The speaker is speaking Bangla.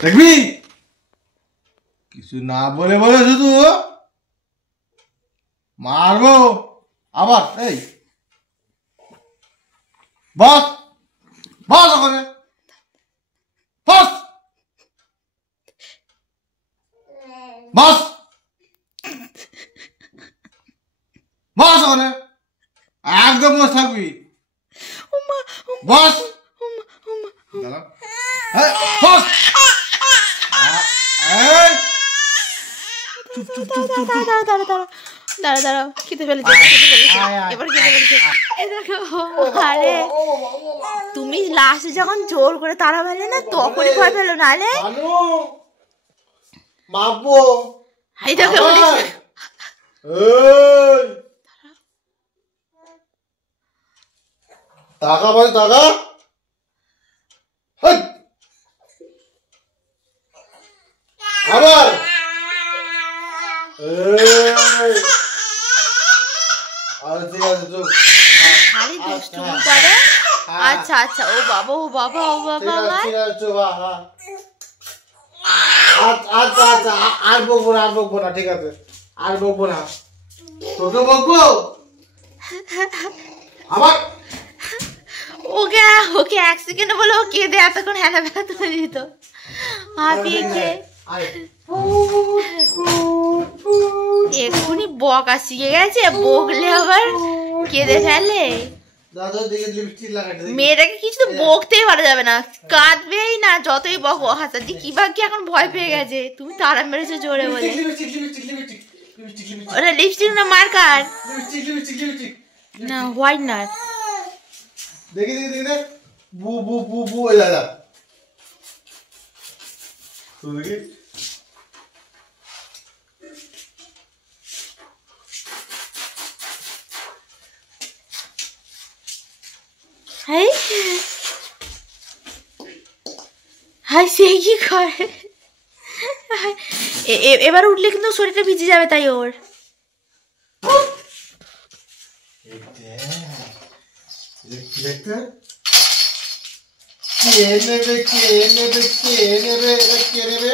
দেখবি কিছু না বলে বলে শুধু মারবো আবার। এই বস বস ওখানে বস বস বস ওখানে একদম বস থাকবি। বস বস চুপ চুপ চুপ চুপ দাঁড়াও খেতে ফেলেছে এবার খেতে ফেলেছে। আরে তুমি লাস্টে যখন জোর করে তারা ফেলে না তখনই ভয় পেলো না রে। মাপবো এই দেখো টাকা ভাই টাকা আবার ঠিক আছে চুপ। খালি দুষ্টুমি করে। আচ্ছা আচ্ছা ও বাবা ও বাবা ও বাবা আচ্ছা আচ্ছা আর বকবো না ঠিক আছে আর বকবো না তোকে বকবো আবার। ওকে ওকে এক সেকেন্ড বলে ও কেঁদে এতক্ষণ হেলা ফেলা তুলে দিত হাঁপিয়ে খেয়ে এক্ষুনি বকা শিখে গেছে বকলে আবার কেঁদে ফেলে। মেয়েটাকে কিছু তো বকতেই পারা যাবে না কাঁদবেই না যতই বকো হাসাদি কি বা কি এখন ভয় পেয়ে গেছে। তুমি তারা মেরেছো জোরে বলে। ওরা লিপস্টিক না মার্কার না হোয়াইটনার দেখি দেখি দেখি দেখ বু বু বু বু এই দাদা তুই দেখি হাই হাই সে কি করে এবার উঠলে কিন্তু শরীরটা ভিজে যাবে তাই ওর। দেখতে কে নেবে কে নেবে কে নেবে কে নেবে